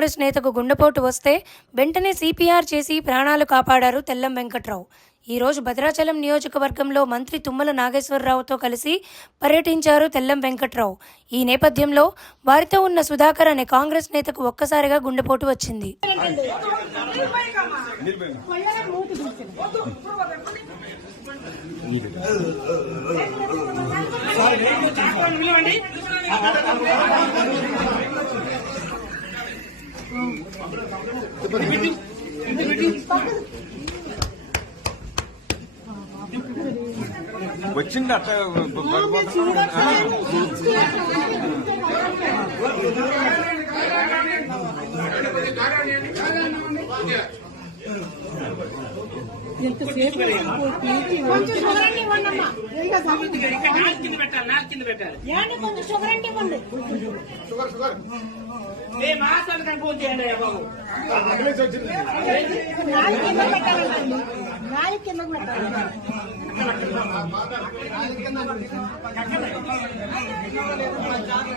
కాంగ్రెస్ నేతకు గుండెపోటు వస్తే వెంటనే సిపిఆర్ చేసి ప్రాణాలు కాపాడారు తెల్లం వెంకట్రావు. ఈరోజు భద్రాచలం నియోజకవర్గంలో మంత్రి తుమ్మల నాగేశ్వరరావుతో కలిసి పర్యటించారు తెల్లం వెంకట్రావు. ఈ నేపథ్యంలో వారితో ఉన్న సుధాకర్ అనే కాంగ్రెస్ నేతకు ఒక్కసారిగా గుండెపోటు వచ్చింది. వచ్చింది అట్లా కింద